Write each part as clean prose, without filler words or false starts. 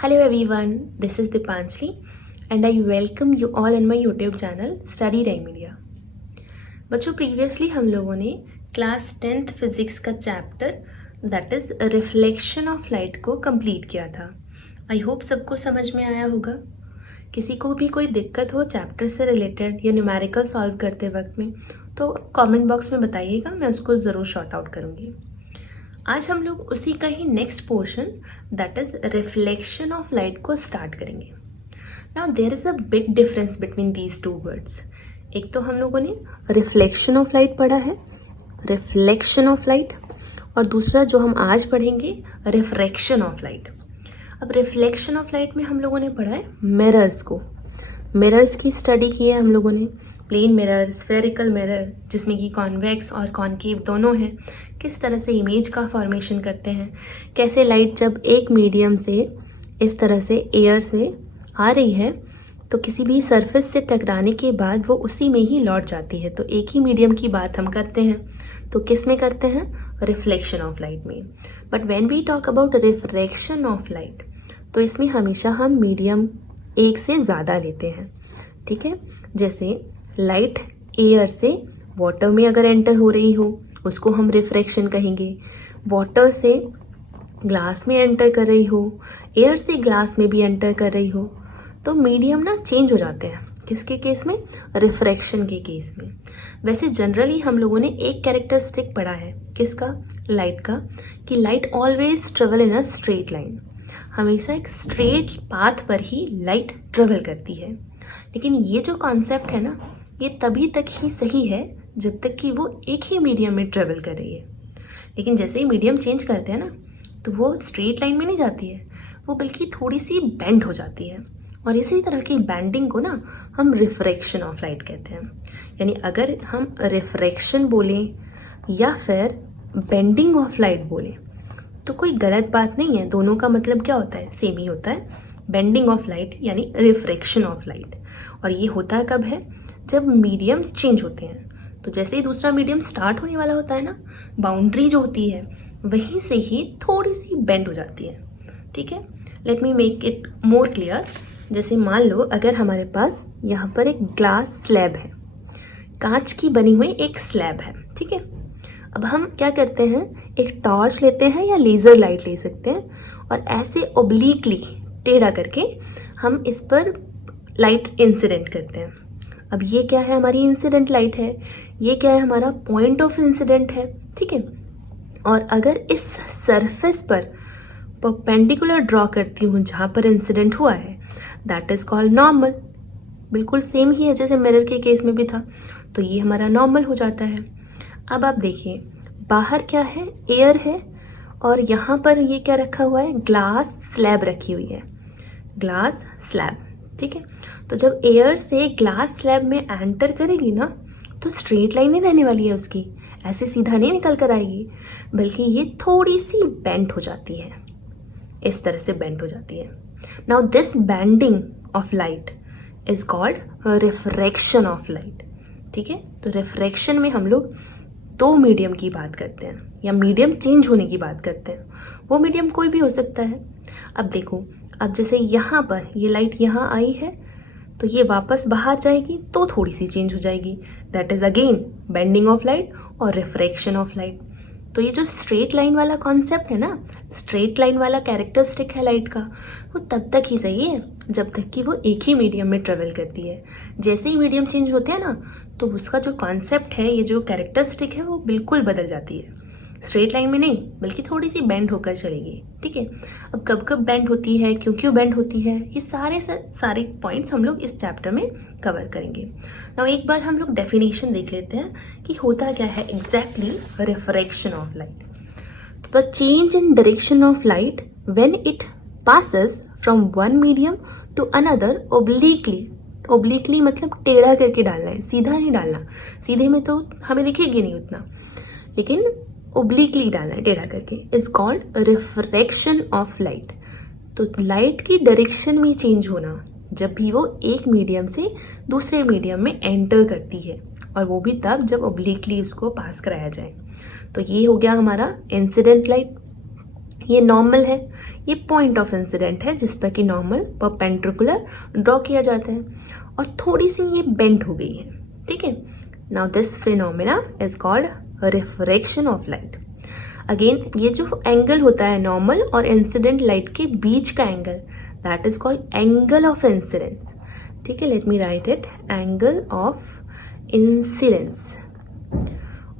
Hello everyone, this is Dipanjali and I welcome you all on my YouTube channel Study Time Media। बच्चों previously हम लोगों ने class 10th physics का chapter that is reflection of light को complete किया था। I hope सबको समझ में आया होगा। किसी को भी कोई दिक्कत हो चैप्टर से रिलेटेड या न्यूमेरिकल सॉल्व करते वक्त में तो कमेंट बॉक्स में बताइएगा, मैं उसको ज़रूर शॉर्ट आउट करूँगी। आज हम लोग उसी का ही next portion that is reflection of light को स्टार्ट करेंगे। Now there is a big difference between these two words. एक तो हम लोगों ने रिफ्लेक्शन ऑफ लाइट पढ़ा है, रिफ्लेक्शन ऑफ लाइट, और दूसरा जो हम आज पढ़ेंगे रिफ्रैक्शन ऑफ लाइट। अब रिफ्लेक्शन ऑफ लाइट में हम लोगों ने पढ़ा है मिरर्स को, मिरर्स की स्टडी की है हम लोगों ने। प्लेन मिरर, स्फेरिकल मिरर जिसमें कि कॉन्वेक्स और कॉन्केव दोनों हैं, किस तरह से इमेज का फॉर्मेशन करते हैं, कैसे लाइट जब एक मीडियम से इस तरह से एयर से आ रही है तो किसी भी सरफेस से टकराने के बाद वो उसी में ही लौट जाती है। तो एक ही मीडियम की बात हम करते हैं, तो किस में करते हैं? रिफ्लेक्शन ऑफ लाइट में। But when we talk about refraction of light तो इसमें हमेशा हम मीडियम एक से ज़्यादा लेते हैं, ठीक है। जैसे लाइट एयर से वाटर में अगर एंटर हो रही हो उसको हम रिफ्रैक्शन कहेंगे, वाटर से ग्लास में एंटर कर रही हो, एयर से ग्लास में भी एंटर कर रही हो, तो मीडियम ना चेंज हो जाते हैं। किसके केस में? रिफ्रैक्शन के केस में। वैसे जनरली हम लोगों ने एक कैरेक्टरिस्टिक पढ़ा है, किसका? लाइट का, कि light always travel in a straight line, हमेशा एक स्ट्रेट पाथ पर ही लाइट ट्रेवल करती है। लेकिन ये जो कॉन्सेप्ट है ना, ये तभी तक ही सही है जब तक कि वो एक ही मीडियम में ट्रेवल कर रही है। लेकिन जैसे ही मीडियम चेंज करते हैं ना तो वो स्ट्रेट लाइन में नहीं जाती है, वो बल्कि थोड़ी सी बेंड हो जाती है। और इसी तरह की बेंडिंग को ना हम रिफ्रैक्शन ऑफ लाइट कहते हैं। यानी अगर हम रिफ्रैक्शन बोलें या फिर बेंडिंग ऑफ लाइट बोलें तो कोई गलत बात नहीं है, दोनों का मतलब क्या होता है? सेम ही होता है। बेंडिंग ऑफ लाइट यानी रिफ्रैक्शन ऑफ लाइट। और ये होता कब है? जब मीडियम चेंज होते हैं। तो जैसे ही दूसरा मीडियम स्टार्ट होने वाला होता है ना, बाउंड्री जो होती है वहीं से ही थोड़ी सी बेंड हो जाती है, ठीक है। Let me make it more clear. जैसे मान लो अगर हमारे पास यहाँ पर एक ग्लास स्लैब है, कांच की बनी हुई एक स्लैब है, ठीक है। अब हम क्या करते हैं, एक टॉर्च लेते हैं या लेजर लाइट ले सकते हैं और ऐसे ओब्लिकली टेढ़ा करके हम इस पर लाइट इंसिडेंट करते हैं। अब ये क्या है? हमारी इंसिडेंट लाइट है। ये क्या है? हमारा पॉइंट ऑफ इंसिडेंट है, ठीक है। और अगर इस सरफेस पर परपेंडिकुलर ड्रॉ करती हूँ जहां पर इंसिडेंट हुआ है, दैट इज कॉल्ड नॉर्मल। बिल्कुल सेम ही है जैसे मिरर के केस में भी था, तो ये हमारा नॉर्मल हो जाता है। अब आप देखिए बाहर क्या है? एयर है, और यहाँ पर ये क्या रखा हुआ है? ग्लास स्लैब रखी हुई है, ग्लास स्लैब, ठीक है। तो जब एयर से ग्लास स्लैब में एंटर करेगी ना तो स्ट्रेट लाइन नहीं रहने वाली है उसकी, ऐसे सीधा नहीं निकल कर आएगी, बल्कि ये थोड़ी सी बेंड हो जाती है, इस तरह से बेंड हो जाती है। Now this bending of light is called refraction of light, ठीक है। तो रिफ्रैक्शन में हम लोग दो मीडियम की बात करते हैं या मीडियम चेंज होने की बात करते हैं। वो मीडियम कोई भी हो सकता है। अब देखो, अब जैसे यहाँ पर ये लाइट यहाँ आई है तो ये वापस बाहर जाएगी तो थोड़ी सी चेंज हो जाएगी, that is again bending of light और रिफ्रैक्शन ऑफ लाइट। तो ये जो स्ट्रेट लाइन वाला कॉन्सेप्ट है ना, स्ट्रेट लाइन वाला कैरेक्टरिस्टिक है लाइट का, वो तब तक ही सही है जब तक कि वो एक ही मीडियम में ट्रेवल करती है। जैसे ही मीडियम चेंज होते हैं ना तो उसका जो कॉन्सेप्ट है, ये जो कैरेक्टरिस्टिक है, वो बिल्कुल बदल जाती है। स्ट्रेट लाइन में नहीं बल्कि थोड़ी सी बेंड होकर चलेगी, ठीक है। अब कब कब बेंड होती है, क्यों क्यों बेंड होती है, ये सारे पॉइंट्स हम लोग इस चैप्टर में कवर करेंगे। नाउ एक बार हम लोग डेफिनेशन देख लेते हैं कि होता क्या है एग्जैक्टली रिफ्रैक्शन ऑफ लाइट। तो the change in direction of light when it passes from one medium to another obliquely. Obliquely मतलब टेढ़ा करके डालना है, सीधा नहीं डालना, सीधे में तो हमें दिखेगी नहीं उतना, लेकिन ओब्लिकली डालना है टेढ़ा करके, is called refraction of light. तो लाइट की डायरेक्शन में चेंज होना जब भी वो एक मीडियम से दूसरे मीडियम में एंटर करती है, और वो भी तब जब ओब्लिकली उसको पास कराया जाए। तो ये हो गया हमारा इंसिडेंट लाइट, ये नॉर्मल है, ये पॉइंट ऑफ इंसिडेंट है जिस पर कि नॉर्मल परपेंडिकुलर ड्रॉ किया जाता है और थोड़ी सी ये बेंड हो गई है, ठीक है। Now this phenomena is called refraction of light. Again ये जो एंगल होता है नॉर्मल और इंसिडेंट लाइट के बीच का angle, that is called angle of incidence, ठीक है। Let me right it, angle of incidence.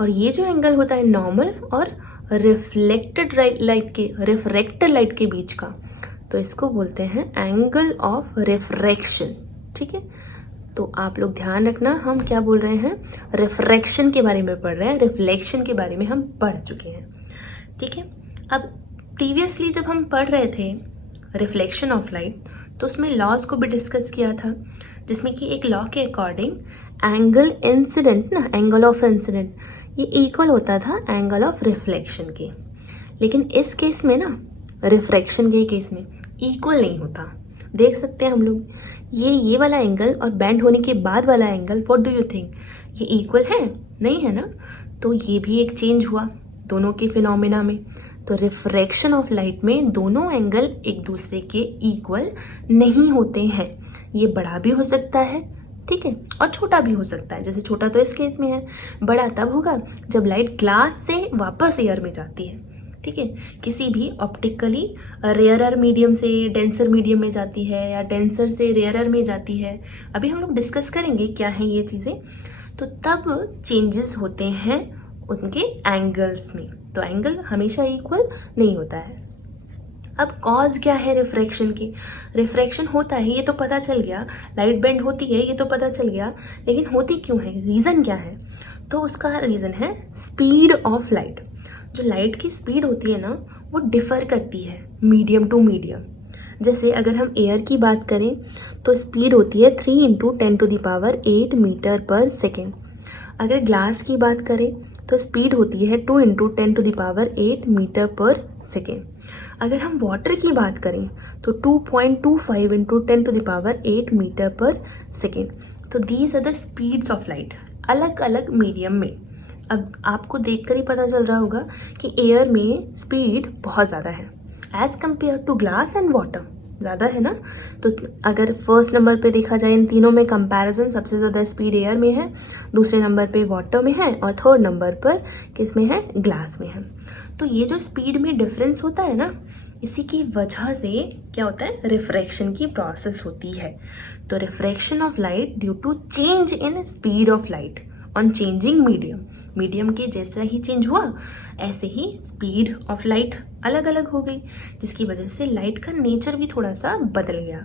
और ये जो एंगल होता है नॉर्मल और रिफ्लेक्टेड लाइट के बीच का, तो इसको बोलते हैं एंगल ऑफ रिफ्रैक्शन, ठीक है। तो आप लोग ध्यान रखना, हम क्या बोल रहे हैं, रिफ्रैक्शन के बारे में पढ़ रहे हैं, रिफ्लेक्शन के बारे में हम पढ़ चुके हैं, ठीक है। अब प्रीवियसली जब हम पढ़ रहे थे रिफ्लेक्शन ऑफ लाइट, तो उसमें लॉज को भी डिस्कस किया था, जिसमें कि एक लॉ के अकॉर्डिंग एंगल इंसिडेंट ना, एंगल ऑफ इंसिडेंट, ये इक्वल होता था एंगल ऑफ रिफ्लेक्शन के। लेकिन इस केस में ना, रिफ्रैक्शन के केस में इक्वल नहीं होता। देख सकते हैं हम लोग, ये वाला एंगल और बेंड होने के बाद वाला angle, what do you think, ये इक्वल है? नहीं है ना। तो ये भी एक चेंज हुआ दोनों के फिनोमेना में। तो रिफ्रैक्शन ऑफ लाइट में दोनों एंगल एक दूसरे के इक्वल नहीं होते हैं। ये बड़ा भी हो सकता है, ठीक है, और छोटा भी हो सकता है। जैसे छोटा तो इस केस में है, बड़ा तब होगा जब लाइट ग्लास से वापस एयर में जाती है, ठीक है। किसी भी ऑप्टिकली रेयरर मीडियम से डेंसर मीडियम में जाती है या डेंसर से रेयरर में जाती है, अभी हम लोग डिस्कस करेंगे क्या है ये चीज़ें। तो तब चेंजेस होते हैं उनके एंगल्स में। तो एंगल हमेशा इक्वल नहीं होता है। अब कॉज क्या है रिफ्रैक्शन की? रिफ्रैक्शन होता है ये तो पता चल गया, लाइट बेंड होती है ये तो पता चल गया, लेकिन होती क्यों है, रीज़न क्या है? तो उसका रीज़न है स्पीड ऑफ लाइट। जो लाइट की स्पीड होती है ना, वो डिफर करती है मीडियम टू मीडियम। जैसे अगर हम एयर की बात करें तो स्पीड होती है 3 × 10⁸ मीटर पर सेकेंड। अगर ग्लास की बात करें तो स्पीड होती है 2 × 10⁸ मीटर पर सेकेंड। अगर हम वाटर की बात करें तो 2.25 × 10⁸ मीटर पर सेकेंड। तो these are the speeds of light अलग अलग मीडियम में। अब आपको देखकर ही पता चल रहा होगा कि एयर में स्पीड बहुत ज़्यादा है as compare to glass and water, ज़्यादा है ना। तो अगर फर्स्ट नंबर पे देखा जाए इन तीनों में कंपैरिजन, सबसे ज़्यादा स्पीड एयर में है, दूसरे नंबर पे वाटर में है और थर्ड नंबर पर किस में है, ग्लास में है। तो ये जो स्पीड में डिफरेंस होता है ना, इसी की वजह से क्या होता है, रिफ्रैक्शन की प्रोसेस होती है। तो refraction of light due to change in speed of light on changing medium. Medium के जैसा ही चेंज हुआ ऐसे ही स्पीड ऑफ लाइट अलग अलग हो गई, जिसकी वजह से लाइट का नेचर भी थोड़ा सा बदल गया।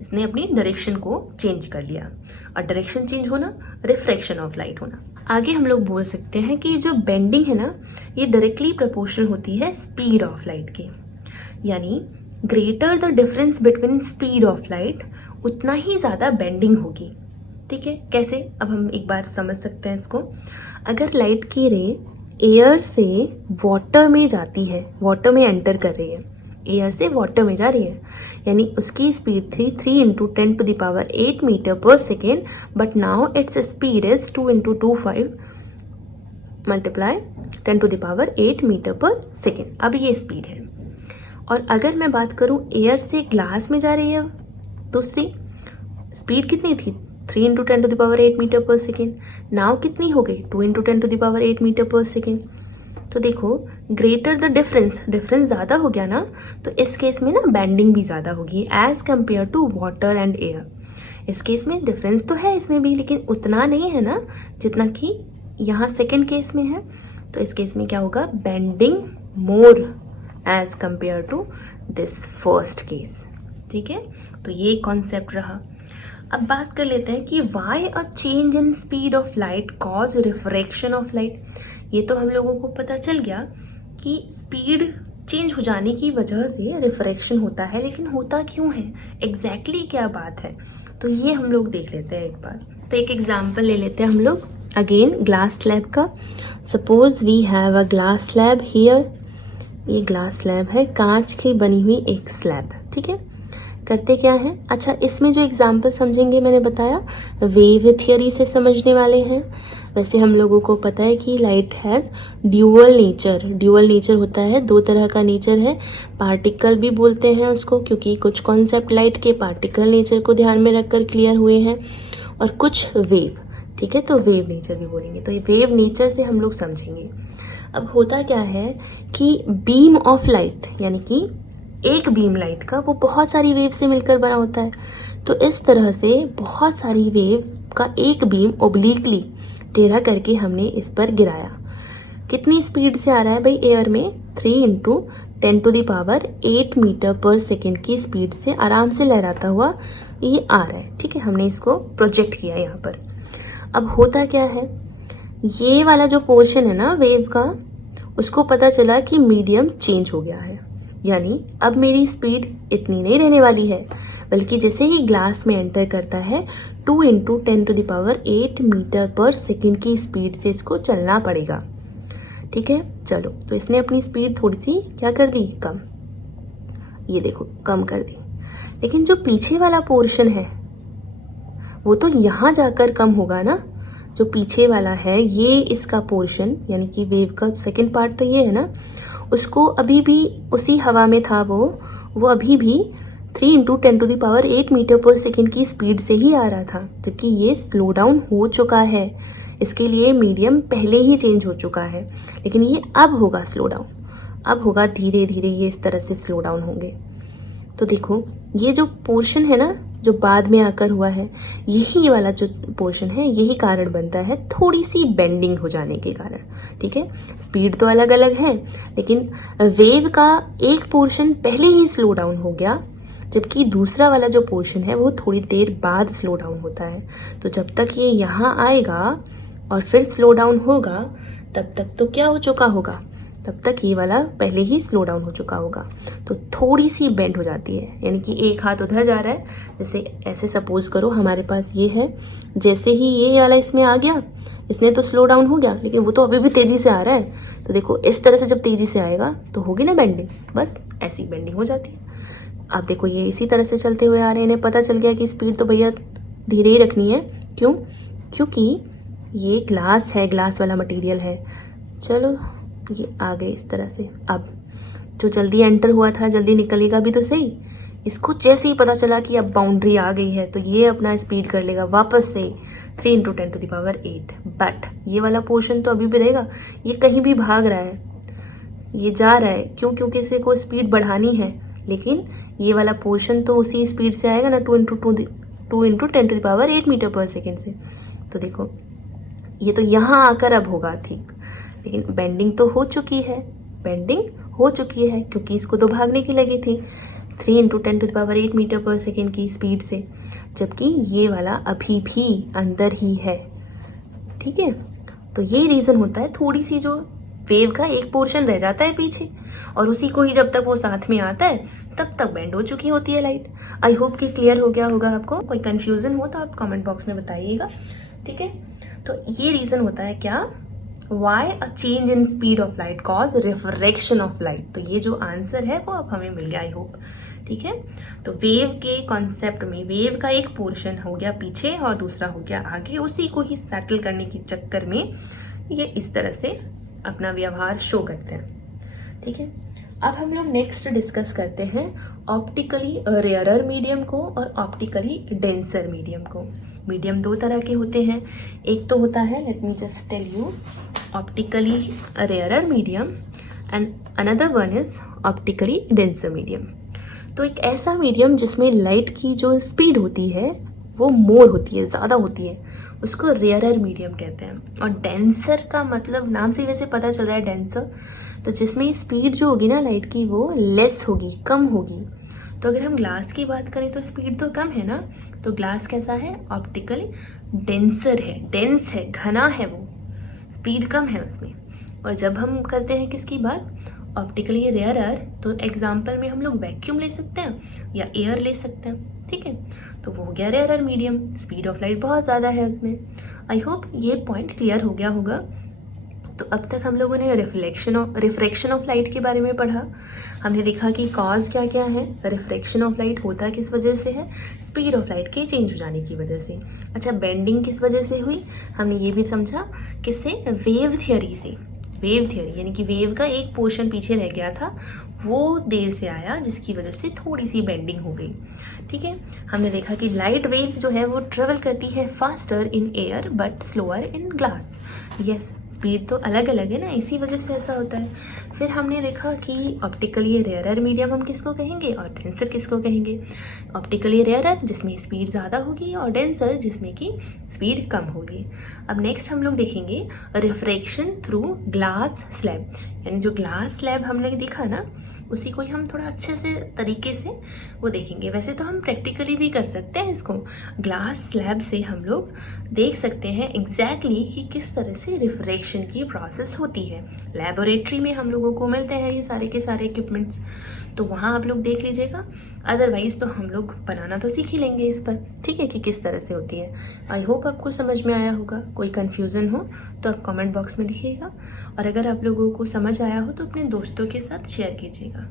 इसने अपनी डायरेक्शन को चेंज कर लिया, और डायरेक्शन चेंज होना रिफ्रैक्शन ऑफ लाइट होना। आगे हम लोग बोल सकते हैं कि जो बेंडिंग है ना, ये डायरेक्टली प्रोपोर्शनल होती है स्पीड ऑफ लाइट के। यानी greater the difference between speed of light, उतना ही ज़्यादा बेंडिंग होगी, ठीक है। कैसे, अब हम एक बार समझ सकते हैं इसको। अगर लाइट की रे एयर से वाटर में जाती है, वाटर में एंटर कर रही है, एयर से वाटर में जा रही है, यानी उसकी स्पीड थी 3 × 10⁸ मीटर पर second, but now its speed is 2 × 25 multiply 10⁸ metre पर सेकेंड। अब ये स्पीड है। और अगर मैं बात करूं एयर से ग्लास में जा रही है, दूसरी स्पीड कितनी थी, 3 × 10⁸ मीटर पर सेकेंड, नाउ कितनी हो गई, 2 × 10⁸ मीटर पर सेकेंड। तो देखो ग्रेटर द डिफरेंस ज़्यादा हो गया ना, तो इस केस में ना बेंडिंग भी ज़्यादा होगी as compare to water and air. इस केस में डिफरेंस तो है इसमें भी, लेकिन उतना नहीं है ना जितना कि यहाँ सेकेंड केस में है। तो इस केस में क्या होगा, bending more as compare to this first case, ठीक है। तो ये कॉन्सेप्ट रहा। अब बात कर लेते हैं कि why a change in speed of light cause refraction of light. ये तो हम लोगों को पता चल गया कि स्पीड चेंज हो जाने की वजह से रिफ्रैक्शन होता है, लेकिन होता क्यों है, एग्जैक्टली क्या बात है, तो ये हम लोग देख लेते हैं एक बार। तो एक एग्जाम्पल ले लेते हैं हम लोग, अगेन ग्लास स्लैब का। Suppose we have a glass slab here. ये ग्लास स्लैब है, कांच की बनी हुई एक स्लैब, ठीक है। करते क्या है, अच्छा इसमें जो एग्जाम्पल समझेंगे मैंने बताया वेव थ्योरी से समझने वाले हैं। वैसे हम लोगों को पता है कि लाइट हैज़ ड्यूअल नेचर होता है, दो तरह का नेचर है। पार्टिकल भी बोलते हैं उसको, क्योंकि कुछ कॉन्सेप्ट लाइट के पार्टिकल नेचर को ध्यान में रखकर क्लियर हुए हैं, और कुछ वेव, ठीक है, तो वेव नेचर भी बोलेंगे। तो ये वेव नेचर से हम लोग समझेंगे। अब होता क्या है कि बीम ऑफ लाइट, यानी कि एक बीम लाइट का वो बहुत सारी वेव से मिलकर बना होता है। तो इस तरह से बहुत सारी वेव का एक बीम ओब्लिकली टेढ़ा करके हमने इस पर गिराया। कितनी स्पीड से आ रहा है भाई? एयर में 3 × 10⁸ मीटर पर सेकेंड की स्पीड से आराम से लहराता हुआ ये आ रहा है, ठीक है। हमने इसको प्रोजेक्ट किया यहाँ पर। अब होता क्या है, ये वाला जो पोर्शन है ना वेव का, उसको पता चला कि मीडियम चेंज हो गया है, यानी अब मेरी स्पीड इतनी नहीं रहने वाली है, बल्कि जैसे ही ग्लास में एंटर करता है 2 × 10⁸ मीटर पर सेकेंड की स्पीड से इसको चलना पड़ेगा, ठीक है। चलो, तो इसने अपनी स्पीड थोड़ी सी क्या कर दी? कम। ये देखो, कम कर दी। लेकिन जो पीछे वाला पोर्शन है वो तो यहाँ जाकर कम होगा ना। जो पीछे वाला है ये इसका पोर्शन, यानी कि वेव का सेकंड पार्ट तो ये है ना, उसको अभी भी उसी हवा में था वो अभी भी 3 × 10⁸ मीटर पर सेकेंड की स्पीड से ही आ रहा था, जबकि ये स्लो डाउन हो चुका है। इसके लिए मीडियम पहले ही चेंज हो चुका है, लेकिन ये अब होगा स्लो डाउन, अब होगा धीरे धीरे ये इस तरह से स्लो डाउन होंगे। तो देखो, ये जो पोर्शन है ना जो बाद में आकर हुआ है, यही वाला जो पोर्शन है यही कारण बनता है थोड़ी सी बेंडिंग हो जाने के कारण, ठीक है। स्पीड तो अलग अलग है, लेकिन वेव का एक पोर्शन पहले ही स्लो डाउन हो गया, जबकि दूसरा वाला जो पोर्शन है वो थोड़ी देर बाद स्लो डाउन होता है। तो जब तक ये यहाँ आएगा और फिर स्लो डाउन होगा, तब तक तो क्या हो चुका होगा? तब तक ये वाला पहले ही स्लो डाउन हो चुका होगा। तो थोड़ी सी बेंड हो जाती है, यानी कि एक हाथ उधर जा रहा है, जैसे ऐसे सपोज करो हमारे पास ये है, जैसे ही ये वाला इसमें आ गया, इसने तो स्लो डाउन हो गया, लेकिन वो तो अभी भी तेजी से आ रहा है। तो देखो, इस तरह से जब तेजी से आएगा तो होगी ना बेंडिंग, बस ऐसी बेंडिंग हो जाती है। अब देखो, ये इसी तरह से चलते हुए आ रहे हैं, इन्हें पता चल गया कि स्पीड तो भैया धीरे ही रखनी है। क्यों? क्योंकि ये ग्लास है, ग्लास वाला मटेरियल है। चलो, ये आ गए इस तरह से। अब जो जल्दी एंटर हुआ था जल्दी निकलेगा भी तो सही। इसको जैसे ही पता चला कि अब बाउंड्री आ गई है, तो ये अपना स्पीड कर लेगा वापस से 3 × 10⁸। बट ये वाला पोर्शन तो अभी भी रहेगा, ये कहीं भी भाग रहा है, ये जा रहा है। क्यों? क्योंकि इसे कोई स्पीड बढ़ानी है, लेकिन ये वाला पोर्शन तो उसी स्पीड से आएगा ना, 2 × 10⁸ मीटर पर सेकेंड से। तो देखो, ये तो यहाँ आकर अब होगा ठीक, लेकिन बेंडिंग तो हो चुकी है, क्योंकि इसको तो भागने की लगी थी 3 × 10⁸ मीटर पर सेकेंड की स्पीड से, जबकि ये वाला अभी भी अंदर ही है, ठीक है। तो ये रीज़न होता है, थोड़ी सी जो वेव का एक पोर्शन रह जाता है पीछे, और उसी को ही जब तक वो साथ में आता है तब तक बेंड हो चुकी होती है लाइट। आई होप कि क्लियर हो गया होगा आपको। कोई कन्फ्यूज़न हो तो आप कमेंट बॉक्स में बताइएगा, ठीक है। तो ये रीज़न होता है क्या, why a change in speed of light cause refraction of light. तो ये जो आंसर है वो अब हमें मिल गया, आई होप, ठीक है। तो वेव के कॉन्सेप्ट में वेव का एक पोर्शन हो गया पीछे और दूसरा हो गया आगे, उसी को ही सेटल करने के चक्कर में ये इस तरह से अपना व्यवहार शो करते हैं, ठीक है। अब हम लोग नेक्स्ट डिस्कस करते हैं ऑप्टिकली रेयरर मीडियम को और ऑप्टिकली डेंसर मीडियम को। मीडियम दो तरह के होते हैं, एक तो होता है, let me just tell you, optically rarer medium and another one is optically denser medium. तो एक ऐसा मीडियम जिसमें लाइट की जो स्पीड होती है वो मोर होती है, ज़्यादा होती है, उसको रेयरर मीडियम कहते हैं। और डेंसर का मतलब नाम से वैसे पता चल रहा है डेंसर, तो जिसमें स्पीड जो होगी ना लाइट की वो लेस होगी, कम होगी। तो अगर हम ग्लास की बात करें तो स्पीड तो कम है ना, तो ग्लास कैसा है, ऑप्टिकल डेंसर है, डेंस है, घना है, वो स्पीड कम है उसमें। और जब हम करते हैं किसकी बात, ऑप्टिकली रेयरर, तो एग्जाम्पल में हम लोग वैक्यूम ले सकते हैं या एयर ले सकते हैं, ठीक है। तो वो हो गया rarer medium, speed of light बहुत ज़्यादा है उसमें। आई होप ये पॉइंट क्लियर हो गया होगा। तो अब तक हम लोगों ने रिफ्रैक्शन ऑफ लाइट के बारे में पढ़ा। हमने देखा कि कॉज क्या क्या है, रिफ्रैक्शन ऑफ लाइट होता किस वजह से है, स्पीड ऑफ लाइट के चेंज हो जाने की वजह से। अच्छा, बेंडिंग किस वजह से हुई, हमने ये भी समझा, किससे, वेव थियोरी से। वेव थियोरी यानी कि वेव का एक पोर्शन पीछे रह गया था, वो देर से आया जिसकी वजह से थोड़ी सी बेंडिंग हो गई। ठीक है, हमने देखा कि लाइट वेव जो है वो ट्रेवल करती है faster in air but slower in glass. Yes, speed तो अलग अलग है ना, इसी वजह से ऐसा होता है। फिर हमने देखा कि ऑप्टिकली रेयरर मीडियम हम किसको कहेंगे और डेंसर किसको कहेंगे। ऑप्टिकली रेयरर जिसमें स्पीड ज़्यादा होगी और डेंसर जिसमें कि स्पीड कम होगी। अब नेक्स्ट हम लोग देखेंगे रिफ्रैक्शन थ्रू ग्लास स्लैब, यानी जो ग्लास स्लैब हमने देखा ना, उसी को ही हम थोड़ा अच्छे से तरीके से वो देखेंगे। वैसे तो हम प्रैक्टिकली भी कर सकते हैं इसको, ग्लास स्लैब से हम लोग देख सकते हैं एग्जैक्टली कि किस तरह से रिफ्रैक्शन की प्रोसेस होती है। लैबोरेटरी में हम लोगों को मिलते हैं ये सारे के सारे इक्विपमेंट्स, तो वहाँ आप लोग देख लीजिएगा। अदरवाइज तो हम लोग बनाना तो सीख ही लेंगे इस पर, ठीक है, कि किस तरह से होती है। आई होप आपको समझ में आया होगा। कोई कन्फ्यूज़न हो तो आप कमेंट बॉक्स में लिखिएगा, और अगर आप लोगों को समझ आया हो तो अपने दोस्तों के साथ शेयर कीजिएगा।